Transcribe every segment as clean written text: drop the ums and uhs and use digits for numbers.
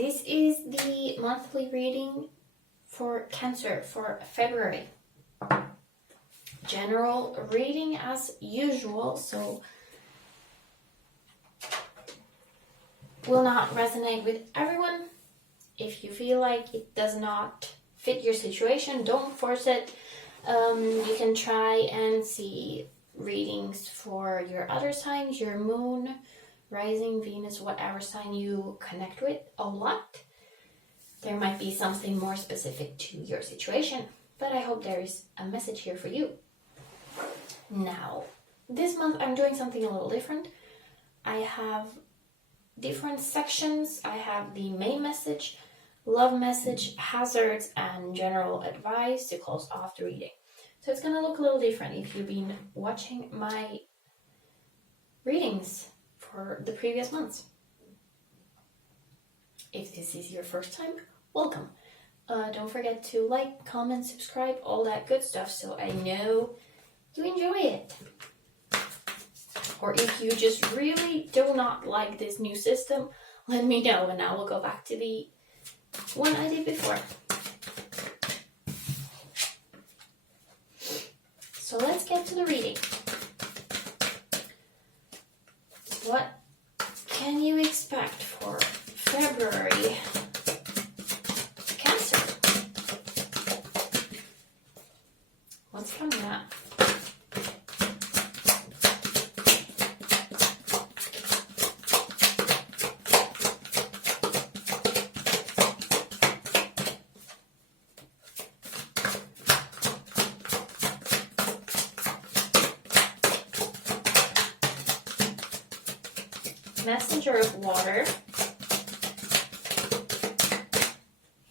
this is the monthly reading for Cancer for February. General reading as usual, so will not resonate with everyone. If you feel like it does not fit your situation, don't force it. You can try and see readings for your other signs, your moon, rising, Venus, whatever sign you connect with a lot. There might be something more specific to your situation, but I hope there is a message here for you. Now, this month I'm doing something a little different. I have different sections. I have the main message, love message, hazards, and general advice to close off the reading. So it's going to look a little different if you've been watching my readings for the previous months. If this is your first time, welcome. Don't forget to like, comment, subscribe, all that good stuff so I know you enjoy it. Or if you just really do not like this new system, let me know and I will go back to the one I did before. So let's get to the reading. What can you expect for February? Cancer. What's coming up? Messenger of Water,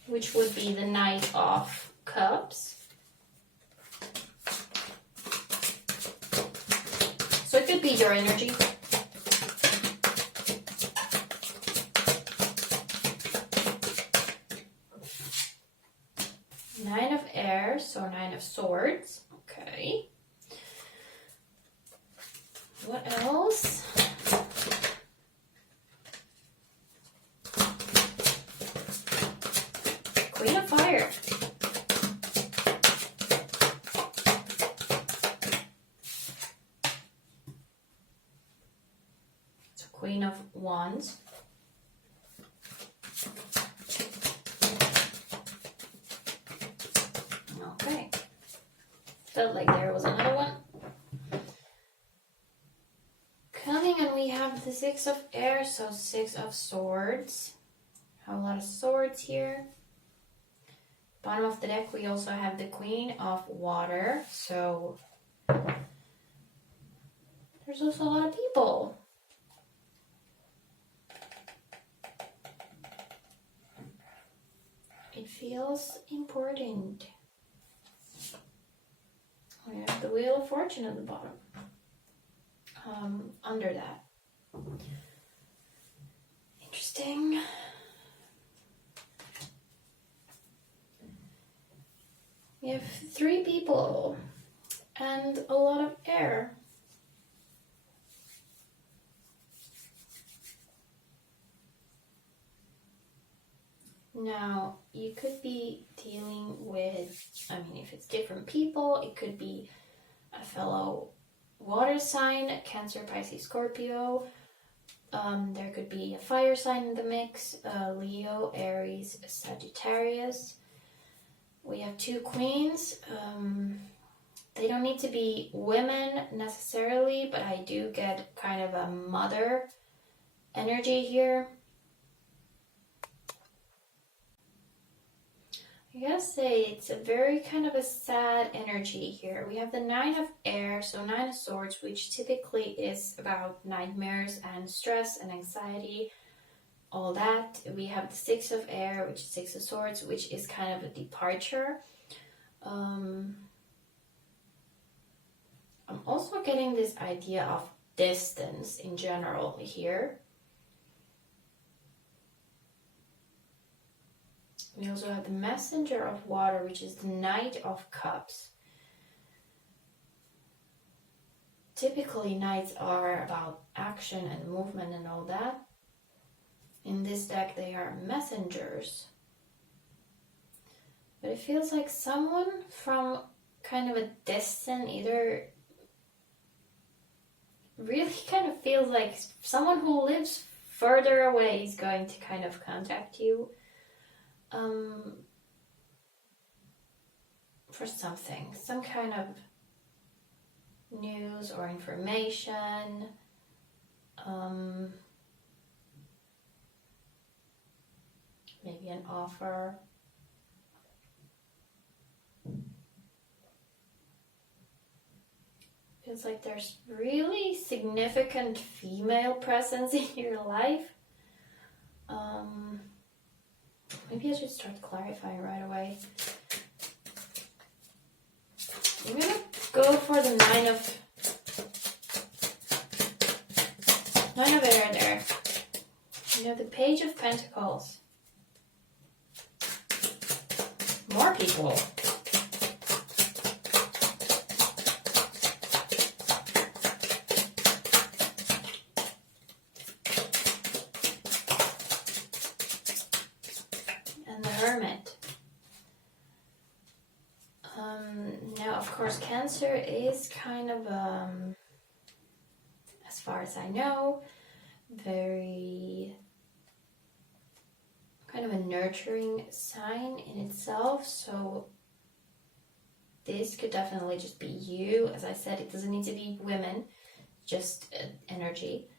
which would be the Knight of Cups. So it could be your energy. Nine of Air, so Nine of Swords. Okay. What else? Queen of Fire. So Queen of Wands. Okay. Felt like there was another one. Coming, and we have the Six of Air, so Six of Swords. Have a lot of swords here. Bottom of the deck, we also have the Queen of Water, so there's also a lot of people. It feels important. We have the Wheel of Fortune at the bottom. Under that. Interesting. We have 3 people and a lot of air. Now, you could be dealing with, if it's different people, it could be a fellow water sign, Cancer, Pisces, Scorpio. There could be a fire sign in the mix, Leo, Aries, Sagittarius. We have 2 queens. They don't need to be women necessarily, but I do get kind of a mother energy here. I gotta say, it's a very kind of a sad energy here. We have the Nine of Air, so Nine of Swords, which typically is about nightmares and stress and anxiety, all that. We have the Six of Air, which is Six of Swords, which is kind of a departure. I'm also getting this idea of distance in general here. We also have the Messenger of Water, which is the Knight of Cups. Typically, knights are about action and movement and all that. in this deck they are messengers. But it feels like someone from kind of a distant, either really kind of feels like someone who lives further away is going to kind of contact you for something, some kind of news or information. Maybe an offer. Feels like there's really significant female presence in your life. Maybe I should start clarifying right away. I'm gonna go for the Nine of Air there. You have the Page of Pentacles. More people. And the Hermit. Now, of course, Cancer is kind of, as far as I know, very kind of a nurturing sign in itself. So this could definitely just be you. As I said, it doesn't need to be women, just energy.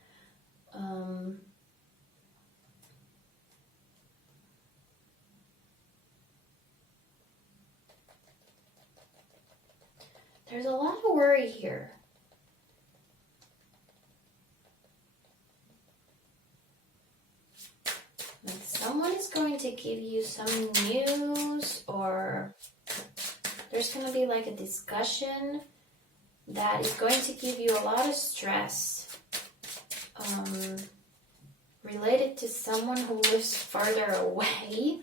There's a lot of worry here. Like someone is going to give you some news, or there's going to be like a discussion that is going to give you a lot of stress related to someone who lives further away.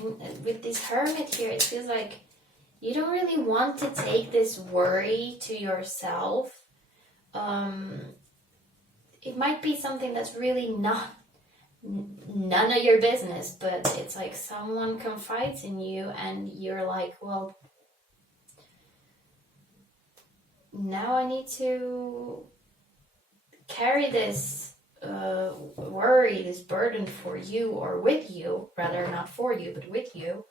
And with this Hermit here, it feels like you don't really want to take this worry to yourself. It might be something that's really none of your business, but it's like someone confides in you and you're like, well, now I need to carry this worry, this burden for you, or with you, rather, not for you, but with you.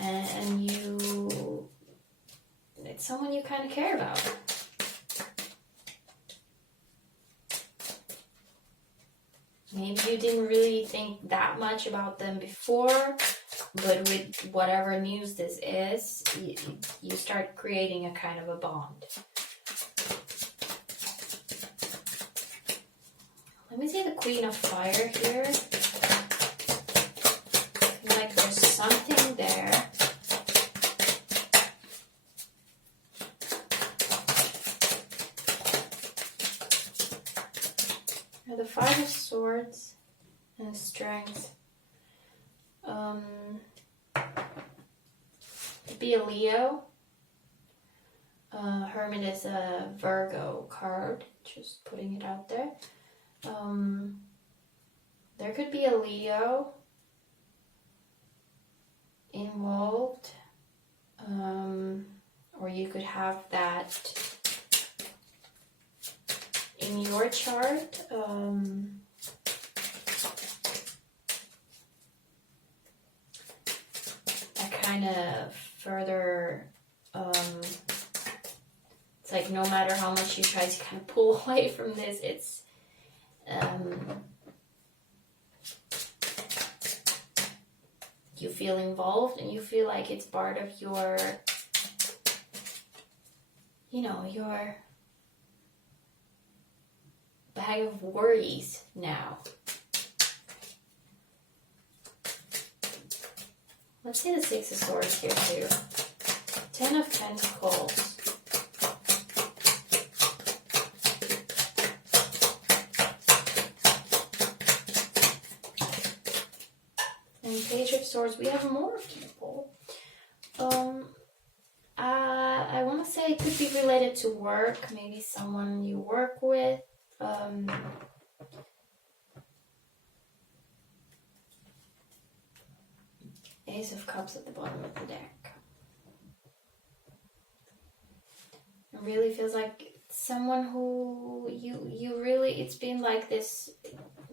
And you, it's someone you kind of care about. Maybe you didn't really think that much about them before, but with whatever news this is, you start creating a kind of a bond. Let me see the Queen of Fire here. Like there's something there. The Five of Swords and Strength. Could be a Leo. Hermit is a Virgo card. Just putting it out there. There could be a Leo involved. Or you could have that in your chart. That kind of further, it's like no matter how much you try to kind of pull away from this, it's you feel involved and you feel like it's part of your, your bag of worries now. Let's see the Six of Swords here too. Ten of Pentacles. Page of Swords, we have more people. I want to say it could be related to work, maybe someone you work with. Ace of Cups at the bottom of the deck. It really feels like someone who you really, it's been like this,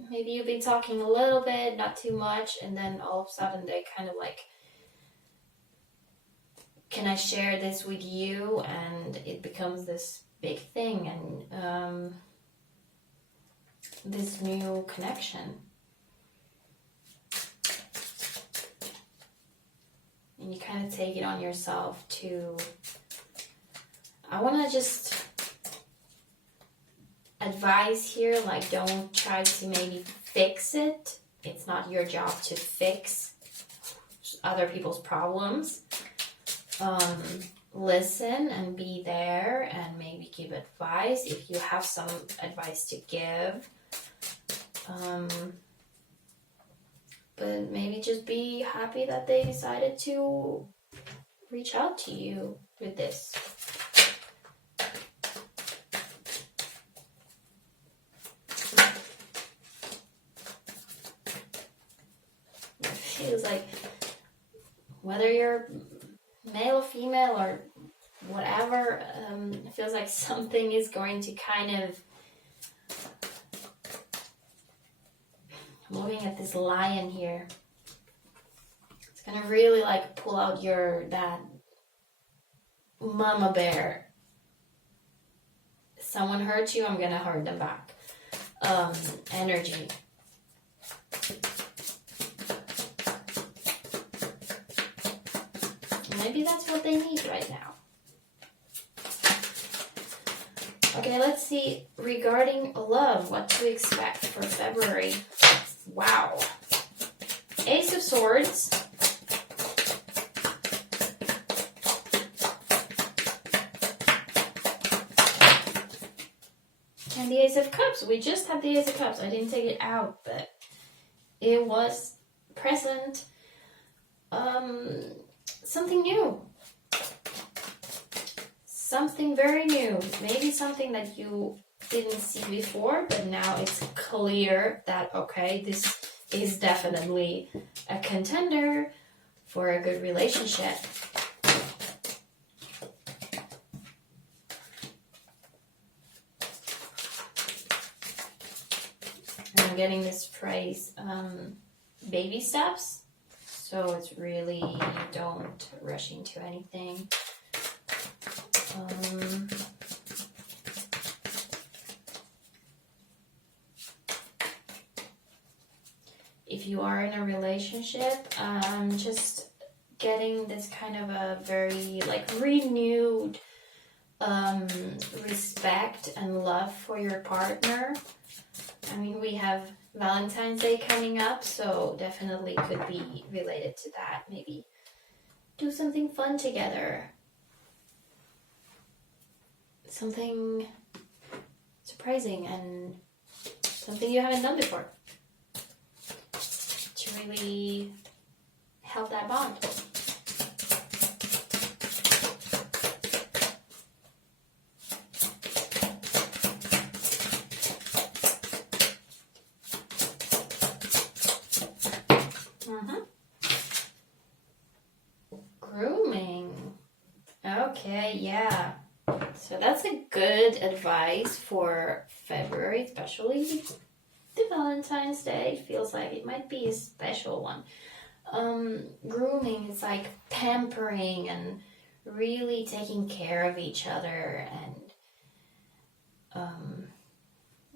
maybe you've been talking a little bit, not too much, and then all of a sudden they kind of like, can I share this with you? And it becomes this big thing, and this new connection. And you kind of take it on yourself to, I want to just advise here, like, don't try to maybe fix it. It's not your job to fix other people's problems. Listen and be there and maybe give advice if you have some advice to give. But maybe just be happy that they decided to reach out to you with this. It feels like whether you're male or female or whatever, it feels like something is going to kind of, I'm looking at this lion here. It's gonna really like pull out that mama bear. Someone hurts you, I'm gonna hurt them back. Energy. Maybe that's what they need right now. Okay, let's see. Regarding love, what to expect for February. Wow. Ace of Swords. And the Ace of Cups. We just had the Ace of Cups. I didn't take it out, but it was present. Something new. Something very new. Maybe something that you didn't see before, but now it's clear that, okay, this is definitely a contender for a good relationship. And I'm getting this phrase, baby steps. So it's really, don't rush into anything. If you are in a relationship, just getting this kind of a very like renewed respect and love for your partner. I mean, we have Valentine's Day coming up, so definitely could be related to that. Maybe do something fun together. Something surprising and something you haven't done before to really help that bond. Grooming. Okay, yeah. So that's a good advice for February, especially the Valentine's Day. Feels like it might be a special one. Grooming is like pampering and really taking care of each other. And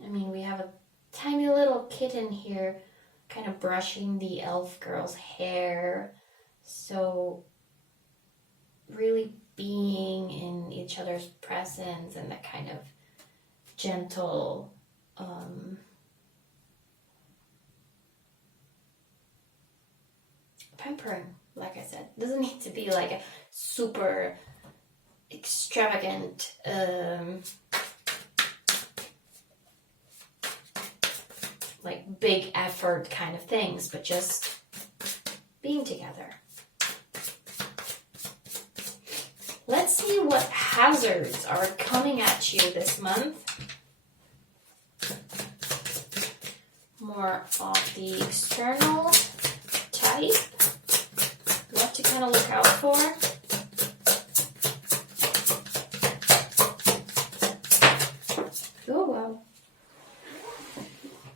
I mean, we have a tiny little kitten here kind of brushing the elf girl's hair. So really being in each other's presence and that kind of gentle pampering, like I said. It doesn't need to be like a super extravagant like big effort kind of things, but just being together. Let's see what hazards are coming at you this month. More of the external type. What to kind of look out for. Oh, wow.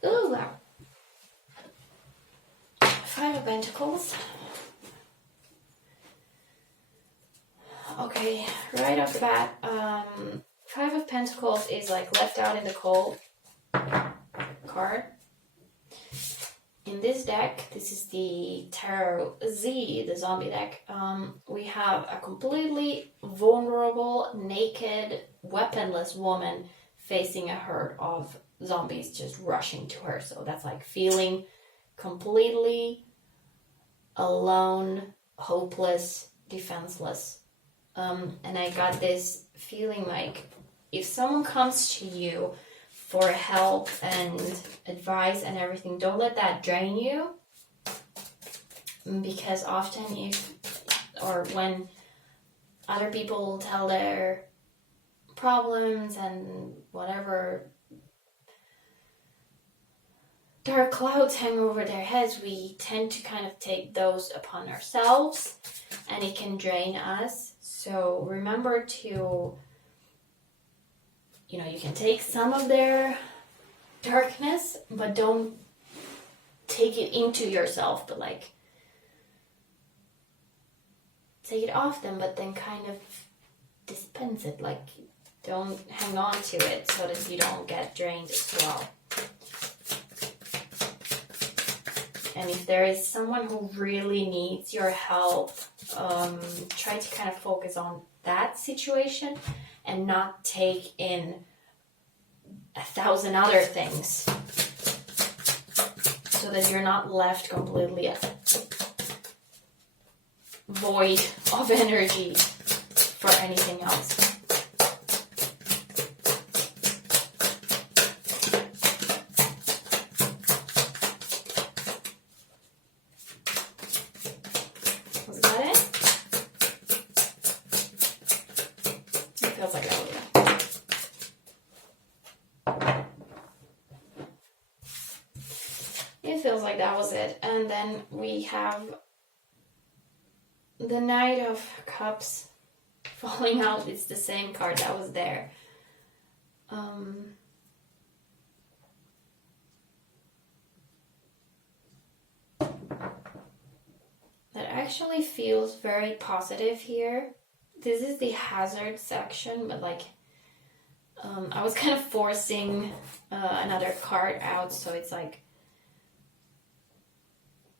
Oh, wow. Five of Pentacles. Okay, right off the bat, Five of Pentacles is like left out in the cold card. In this deck, this is the Tarot Z, the zombie deck, we have a completely vulnerable, naked, weaponless woman facing a herd of zombies just rushing to her. So that's like feeling completely alone, hopeless, defenseless. And I got this feeling like if someone comes to you for help and advice and everything, don't let that drain you. Because often when other people tell their problems and whatever dark clouds hang over their heads, we tend to kind of take those upon ourselves and it can drain us. So remember to, you can take some of their darkness, but don't take it into yourself, but like take it off them, but then kind of dispense it, like don't hang on to it so that you don't get drained as well. And if there is someone who really needs your help, try to kind of focus on that situation and not take in 1,000 other things so that you're not left completely void of energy for anything else. Was that it? It feels like that was it. It feels like that was it. And then we have the Knight of Cups falling out. It's the same card that was there. That actually feels very positive here. This is the hazard section, but like I was kind of forcing another card out, so it's like,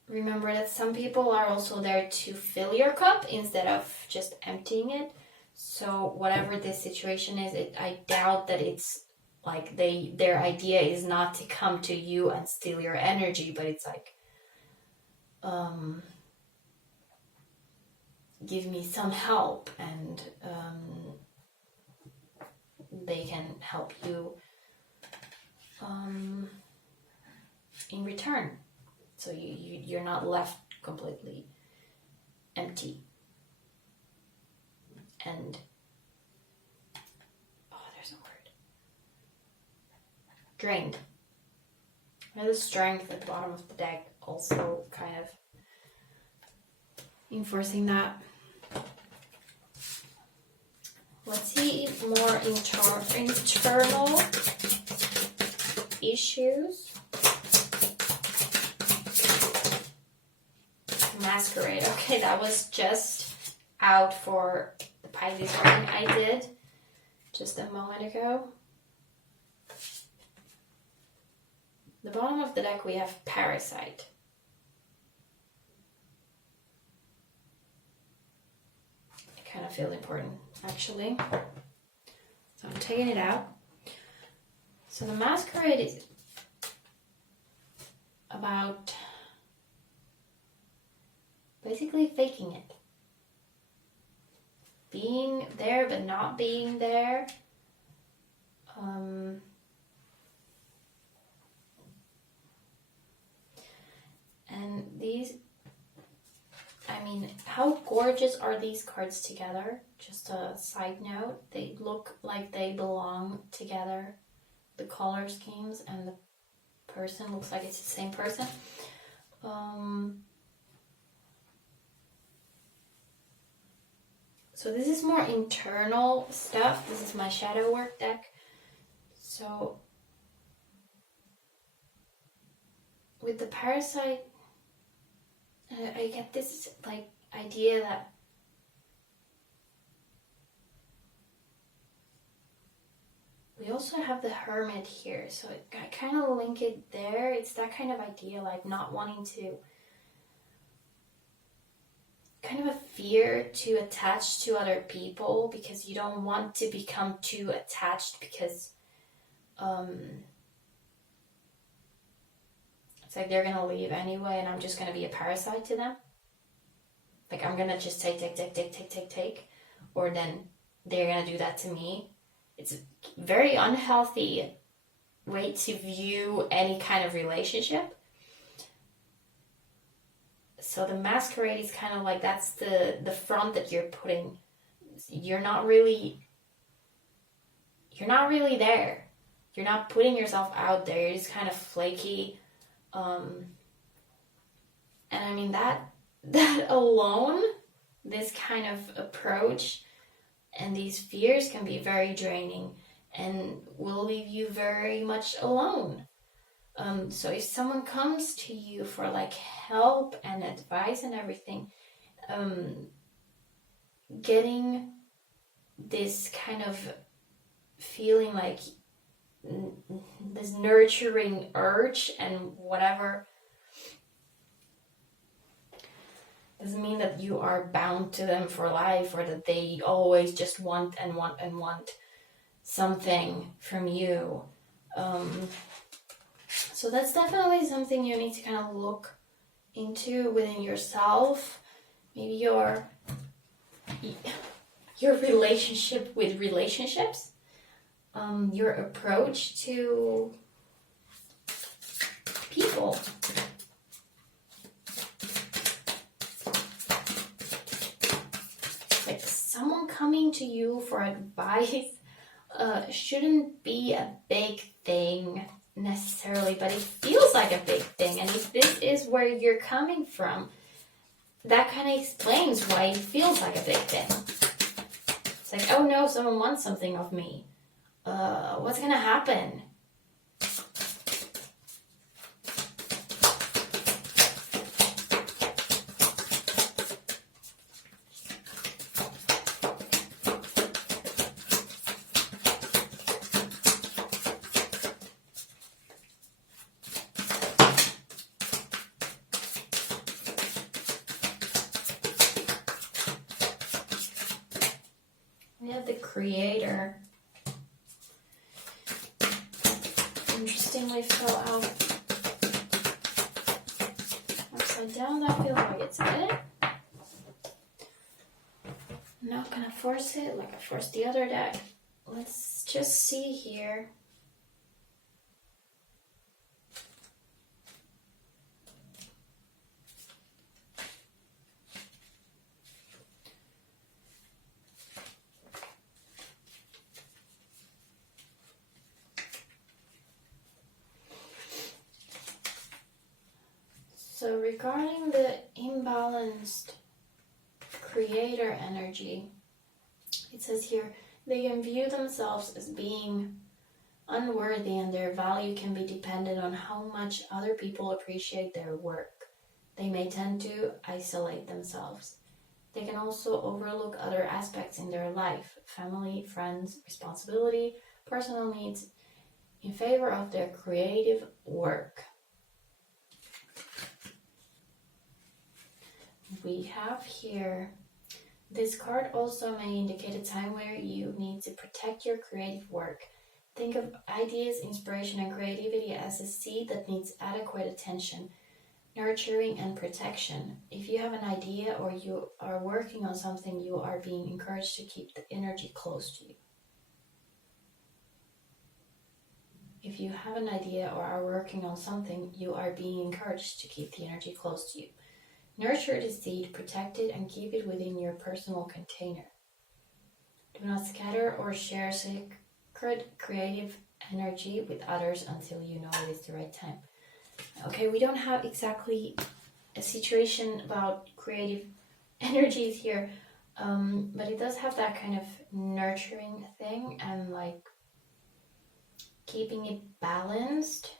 remember that some people are also there to fill your cup instead of just emptying it. So whatever this situation is, I doubt that it's like their idea is not to come to you and steal your energy, but it's like, give me some help, and they can help you in return. So you're not left completely empty. And, there's a word. Drained. And the strength at the bottom of the deck also kind of enforcing that. Let's see if more internal issues. Masquerade. Okay, that was just out for the Pisces reading I did just a moment ago. The bottom of the deck we have Parasite. It kind of feels important, actually. So I'm taking it out. So the Masquerade is about basically faking it. Being there but not being there. And these gorgeous are these cards together? Just a side note, they look like they belong together. The color schemes and the person looks like it's the same person. So this is more internal stuff. This is my shadow work deck. So with the parasite, I get this like idea that we also have the hermit here, so I kind of link it there. It's that kind of idea, like not wanting to, kind of a fear to attach to other people because you don't want to become too attached because it's like they're gonna leave anyway and I'm just gonna be a parasite to them. Like I'm gonna just take, or then they're gonna do that to me. It's a very unhealthy way to view any kind of relationship. So the masquerade is kind of like, that's the front that you're putting. You're not really there. You're not putting yourself out there. You're just kind of flaky. And I mean that alone, this kind of approach and these fears can be very draining and will leave you very much alone. So if someone comes to you for like help and advice and everything, getting this kind of feeling like this nurturing urge and whatever doesn't mean that you are bound to them for life or that they always just want something from you. So that's definitely something you need to kind of look into within yourself. Maybe your relationship with relationships, your approach to people. Like someone coming to you for advice shouldn't be a big thing necessarily, but it feels like a big thing. And if this is where you're coming from, that kind of explains why it feels like a big thing. It's like, oh no, someone wants something of me. What's gonna happen? We have the creator. Interestingly fell out upside down. I feel like it's good. I'm not gonna force it like I forced the other deck. Let's just see here. So regarding the imbalanced creator energy, it says here, they can view themselves as being unworthy and their value can be dependent on how much other people appreciate their work. They may tend to isolate themselves. They can also overlook other aspects in their life, family, friends, responsibility, personal needs, in favor of their creative work. We have here, this card also may indicate a time where you need to protect your creative work. Think of ideas, inspiration, and creativity as a seed that needs adequate attention, nurturing, and protection. If you have an idea or you are working on something, you are being encouraged to keep the energy close to you. If you have an idea or are working on something, you are being encouraged to keep the energy close to you. Nurture the seed, protect it, and keep it within your personal container. Do not scatter or share sacred creative energy with others until you know it is the right time. Okay, we don't have exactly a situation about creative energies here, but it does have that kind of nurturing thing and like keeping it balanced.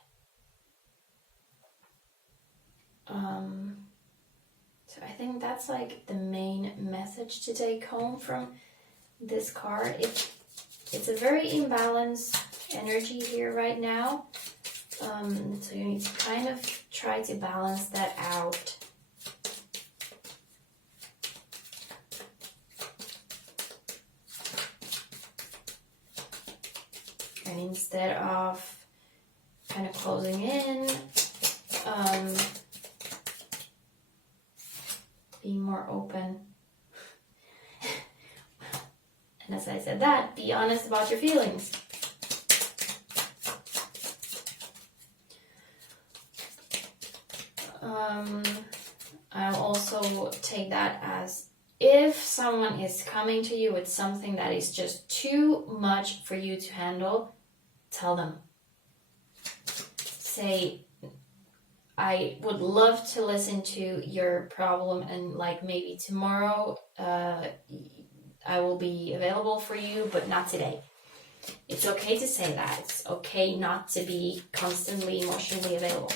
So I think that's like the main message to take home from this card. It's a very imbalanced energy here right now. So you need to kind of try to balance that out. And instead of kind of closing in, being more open. And as I said that, be honest about your feelings. I'll also take that as if someone is coming to you with something that is just too much for you to handle, tell them. Say, I would love to listen to your problem, and like maybe tomorrow I will be available for you, but not today. It's okay to say that. It's okay not to be constantly emotionally available.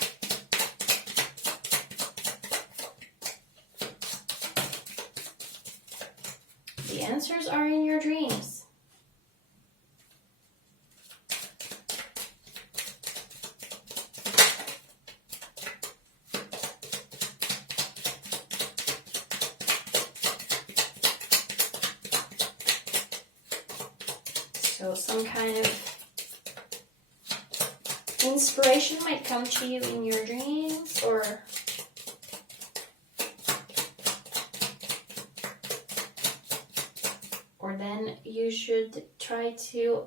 The answers are in your dreams. So some kind of inspiration might come to you in your dreams, or then you should try to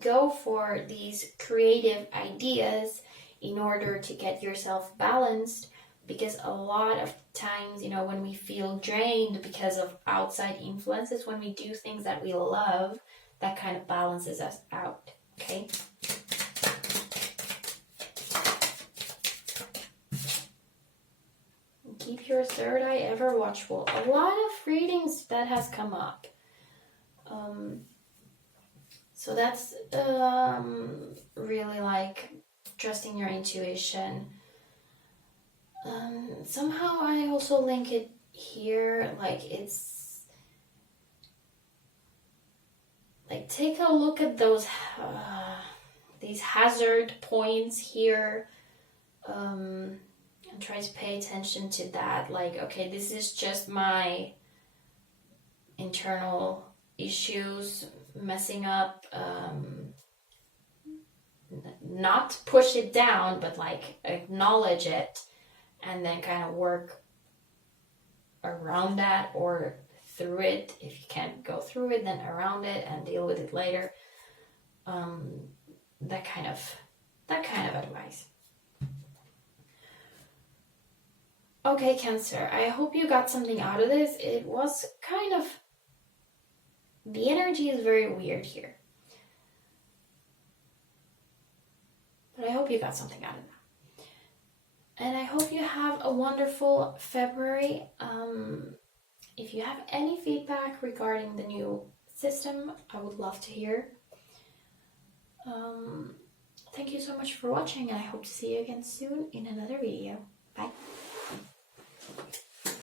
go for these creative ideas in order to get yourself balanced, because a lot of times, you know, when we feel drained because of outside influences, when we do things that we love, that kind of balances us out, okay? Keep your third eye ever watchful. A lot of readings that has come up. So that's really like trusting your intuition. Somehow I also link it here, like it's like take a look at those these hazard points here, and try to pay attention to that. Like, okay, this is just my internal issues messing up. Not push it down, but like acknowledge it, and then kind of work around that or through it. If you can't go through it, then around it and deal with it later. That kind of advice. Okay, Cancer, I hope you got something out of this. It was kind of, the energy is very weird here, but I hope you got something out of that. And I hope you have a wonderful February. If you have any feedback regarding the new system, I would love to hear. Thank you so much for watching, and I hope to see you again soon in another video. Bye.